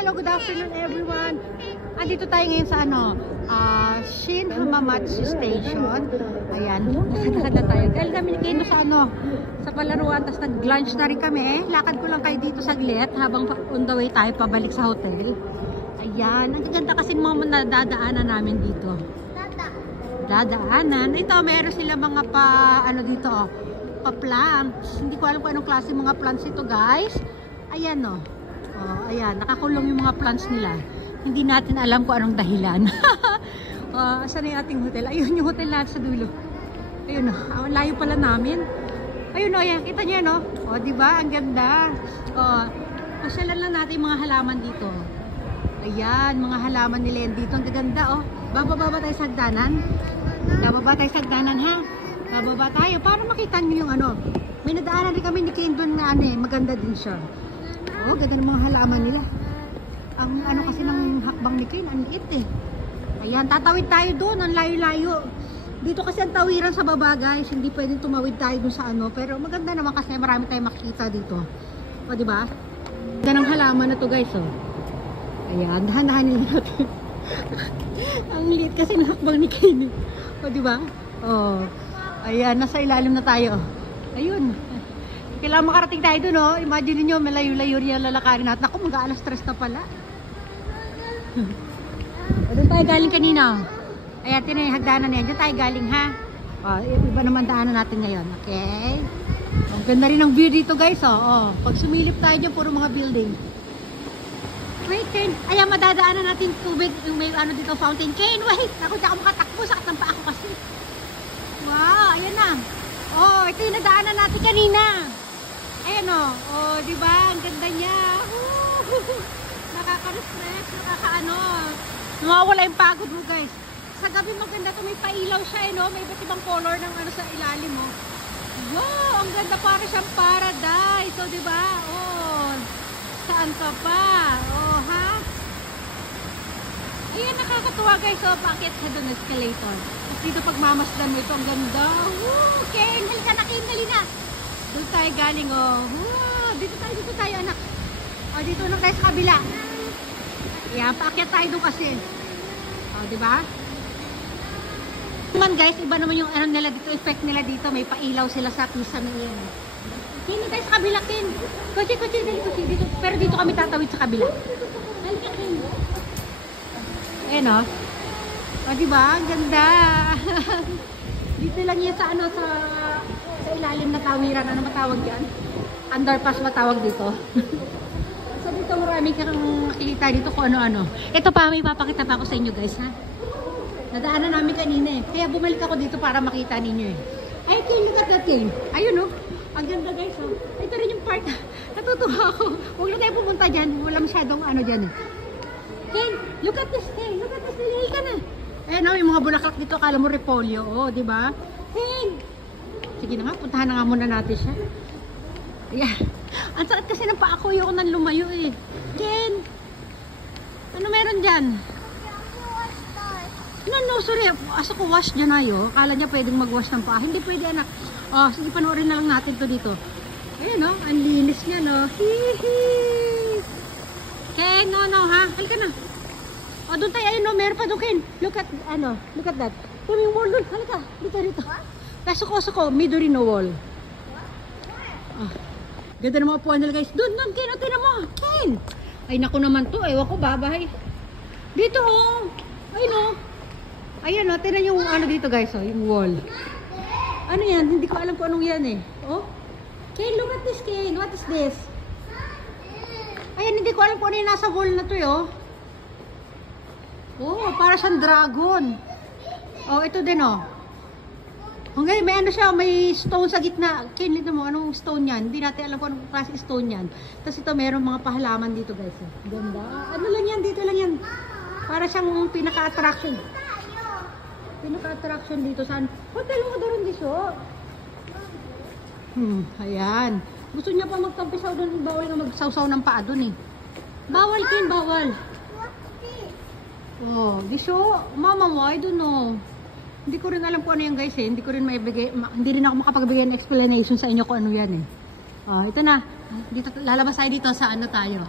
hello, good afternoon everyone. Andito tayo ngayon sa Shin Hamamatsu Station. Ayan, nakadakad na tayo. Dahil kami dito sa sa palaruan, tapos nag-lunch na rin kami. Lakad ko lang kayo dito saglit habang on the way tayo pabalik sa hotel. Ayan, ang gaganda kasi mga nadadaanan namin dito. Dadaanan. Ito, meron sila mga dito, pa-plants. Hindi ko alam kung anong klase mga plants ito, guys. Ayan, ayan, nakakulong yung mga plants nila. Hindi natin alam kung anong dahilan. Saan yung ating hotel? Ayun yung hotel natin sa dulo. Ayun, ang layo pala namin. Ayun, ayan, kita niyo, diba? Ang ganda. Pasyalan lang natin yung mga halaman dito. Ayan, mga halaman nila yan dito. Ang gaganda, Bababa tayo sa hagdanan. Bababa tayo sa hagdanan, ha? Bababa tayo para makita niyo yung May nadaanan rin kami ni Ken doon na maganda din siya. Ganda ng mga halaman nila. Ang kasi ng hakbang ni Ken, ang liit eh. Ayan, tatawid tayo doon, ang layo-layo. Dito kasi ang tawiran sa baba, guys. Hindi pwedeng tumawid tayo doon sa pero maganda naman kasi marami tayong makikita dito. Di ba? Ganda ng halaman na to, guys, Ayan, dahan-dahanin natin. Ang liit kasi ng hakbang ni Ken. Di ba? Ayan, nasa ilalim na tayo. Ayun. Kailangan makarating tayo doon, Imagine niyo, malayo-layo riyan lalakarin natin. Ako, mag-aalas 3 na pala. Doon tayo galing kanina. Ayan, tinan yung hagdanan yan. Diyan tayo galing, ha? Iba naman daanan natin ngayon. Okay? Ang ganda rin ng view dito, guys, Pag sumilip tayo dyan, puro mga building. Wait, Ken. Ayan, madadaanan natin tubig. Yung may dito, fountain. Ken, wait! Ako, di ako makatakbo. Sakit ng paa ko kasi. Wow, ayan na. Ito yung nadaanan natin kanina. Ayan, diba? Ang ganda niya. Nakaka-refresh, nawawala yung pagod mo, guys. Sa gabi maganda to, may pailaw siya, may iba't ibang color ng sa ilalim, Wow, ang ganda, para siyang paradise, diba? Saan ka pa? Ha? Ayan, nakakatuwa, guys, bakit sa doon escalator? Tapos dito pagmamasdan mo ito, ang ganda. Ken, halika na, Ken, dali na. Doon tayo galing, Dito tayo, anak. Dito na tayo sa kabila. Ayan, paakyat tayo doon kasi. Diba? Naman, guys, iba naman yung nila dito, effect nila dito. May pailaw sila sa kisame yan. Ken, doon tayo sa kabila, Ken. Kotse, dali, kotse. Dito. Pero dito kami tatawid sa kabila. Halika, Ken. Ayan, diba? Ang ganda. Dito lang yan sa sa ilalim na tawiran. Ano matawag yan? Underpass matawag dito. So dito marami kang makikita dito kung ano-ano. Ito pa, may papakita pa ako sa inyo, guys, ha? Nadaanan namin kanina eh. Kaya bumalik ako dito para makita ninyo eh. Ay, Ken, look at that, Ken. Ayun, ang ganda, guys, Ito rin yung part. Natutuwa ako. Huwag na tayo pumunta dyan. Wala masyadong dyan eh. Ken, look at this, Ken. Look at this. Nilihil ka na. Yung mga bulaklak dito, akala mo repolyo. Diba? Ken! Sige na nga, puntahan na nga muna natin siya. Ayan. Ang sakit kasi ng paa ko, yung nang lumayo eh. Ken! Ano meron dyan? No, sorry. Asa ko wash dyan ayo. Akala niya pwedeng mag-wash ng paa. Hindi pwede, anak. Sige, panoorin na lang natin to dito. Ayan, ang linis niya, Hihi! Ken, no, ha? Halika na. Doon tayo, ayun, meron pa doon, Ken. Look at that. Ito yung wall doon. Halika, dito. Kaso ko, Midori no wall. Ganda ng mga puwan nila, guys. Doon, Ken, tinan mo. Ken! Ay, naku naman to. Ewan ko, babahay. Dito, ayun, Ayan, tinan yung dito, guys, yung wall. Ano yan? Hindi ko alam kung anong yan, eh. Ken, look at this, Ken. What is this? Ayan, hindi ko alam kung ano yung nasa wall na to, para siyang dragon. Ito din, Hanggang may siya, may stone sa gitna. Ken, lito mo, anong stone yan? Hindi natin alam kung anong klase stone yan. Tapos ito, mayroong mga pahalaman dito, guys. Ganda. Ano lang yan? Dito lang yan. Para siyang pinaka-attraction. Pinaka-attraction dito. Saan? Hotel mo doon dito. Ayan. Gusto niya pa magtampisaw doon. Bawal nga magsawsaw ng paa doon eh. Bawal, Ken, bawal. Diso, mama mo, I don't know. Hindi ko rin alam kung ano yan, guys, eh. Hindi rin ako makapagbigay ng explanation sa inyo kung ano yan, eh. Ito na. Dito, lalabas tayo dito sa tayo.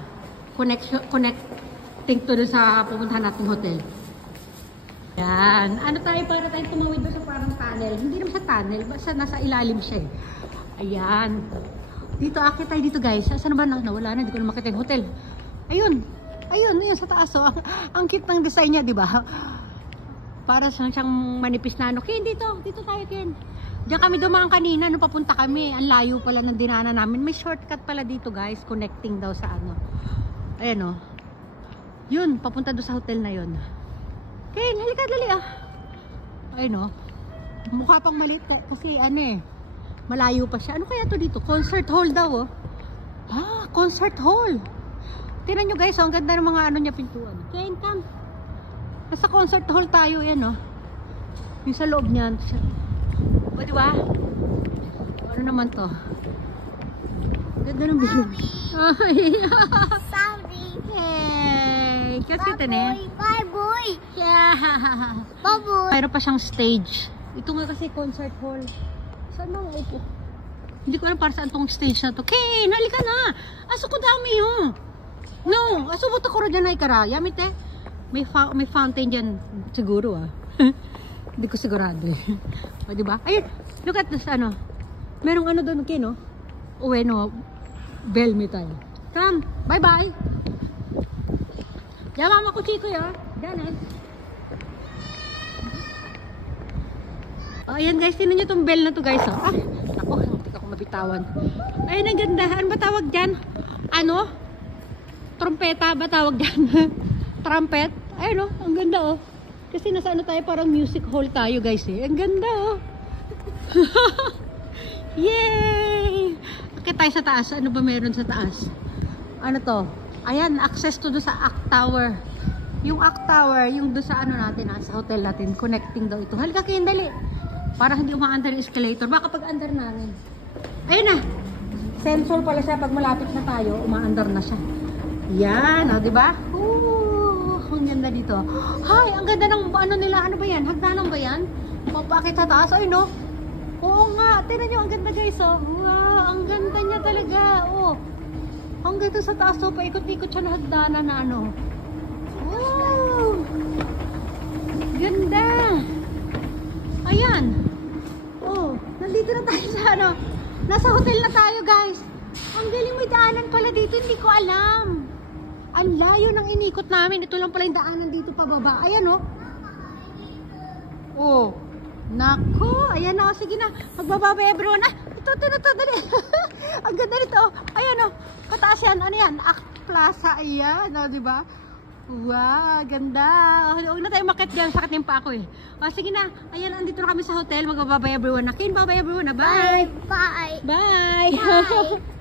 Connect think to sa pupuntahan nating hotel. Yan. Ano tayo para tayong tumawid doon sa parang tunnel. Hindi naman sa tunnel, basta nasa ilalim siya eh. Ayan. Dito, akit tayo dito guys. Saan ba na? Wala na, hindi ko na makita yung hotel. Ayun. Ayun, yun sa taas. Oh. Ang cute ng design niya, di ba? Para siyang manipis na ano. Ken, dito tayo, Ken. Diyan kami dumaan kanina, nung papunta kami. Ang layo pala ng dinaanan namin. May shortcut pala dito guys, connecting daw sa ano. Ayan oh. Yun, papunta doon sa hotel na yun. Ken, halika dali ah. Ayun oh. Mukha pang maliit kasi ano eh. Malayo pa siya. Ano kaya to dito? Concert hall daw oh. Ah, concert hall. Tingnan nyo guys, oh, ang ganda ng mga ano niya pintuan. Ken, come. Nasa concert hall tayo yan oh. Yung sa loob niyan. O diba? Ano naman to? Ganda ng bilog. Sorry. Hey! Kasi ito na eh. Bye boy. Yeah! Bye boy. Mayroon pa siyang stage. Ito nga kasi concert hall. Saan ba maupo? Hindi ko alam para saan tong stage na to. Ken, halika na! Aso ko dami oh! No! Aso buta ko rin dyan ay kara. Yamit eh. May fountain dyan. Siguro ah. Hindi ko sigurado eh. O diba? Ayun! Look at this ano. Merong ano doon Ken no? Ueno. Bell metal. Come! Bye bye! Diyan mama ko chiko yun. Diyan eh. Ayan guys, tinan nyo itong bell na to guys. Oh. Ah, ako, hindi ako mabitawan. Ayun, ang ganda. Ano ba tawag dyan? Ano? Trompeta ba tawag dyan? Trumpet? Ayun oh, ang ganda oh. Kasi nasa ano tayo, parang music hall tayo guys eh. Ang ganda oh. Yay! Akit tayo sa taas. Ano ba meron sa taas? Ano to? Ayan, access to doon sa Act Tower. Yung Act Tower, yung doon sa ano natin, sa hotel natin. Connecting daw ito. Halika kayo, dali. Para hindi umaandar yung escalator. Baka pag andar namin. Ayun na. Sensor pala siya. Pag malapit na tayo, umaandar na siya. Yan, o, diba? Ang ganda dito. Hay, ang ganda ng ano nila. Ano ba yan? Hagdanan ba yan? Papakit sa taas. Ay, no? Oo nga. Tignan nyo, ang ganda guys, oh. Wow, ang ganda niya talaga. Oh. Ang ganda sa taas, oh. Paikot-ikot siya na hagdanan na ano. Wow. Ganda. Ayan. Oh, nandito na tayo sa ano. Nasa hotel na tayo, guys. Ang galing, may daanan pala dito. Hindi ko alam. Ang layo ng inikot namin. Ito lang pala yung daanan dito pababa. Ayan, oh. Oh. Nako. Ayan, oh. Sige na. Magbababa everyone. Ah, ito. Dali. Ang ganda nito. Ayan, oh. Pataas yan. Ano yan? Act Plaza. Ayan, oh, diba? Wow, ganda. Huwag na tayo makit dyan. Sakit yung pa ako eh. O, sige na. Ayan, andito na kami sa hotel. Magbababay everyone. Ken, babay everyone. Bye. Bye. Bye. Bye.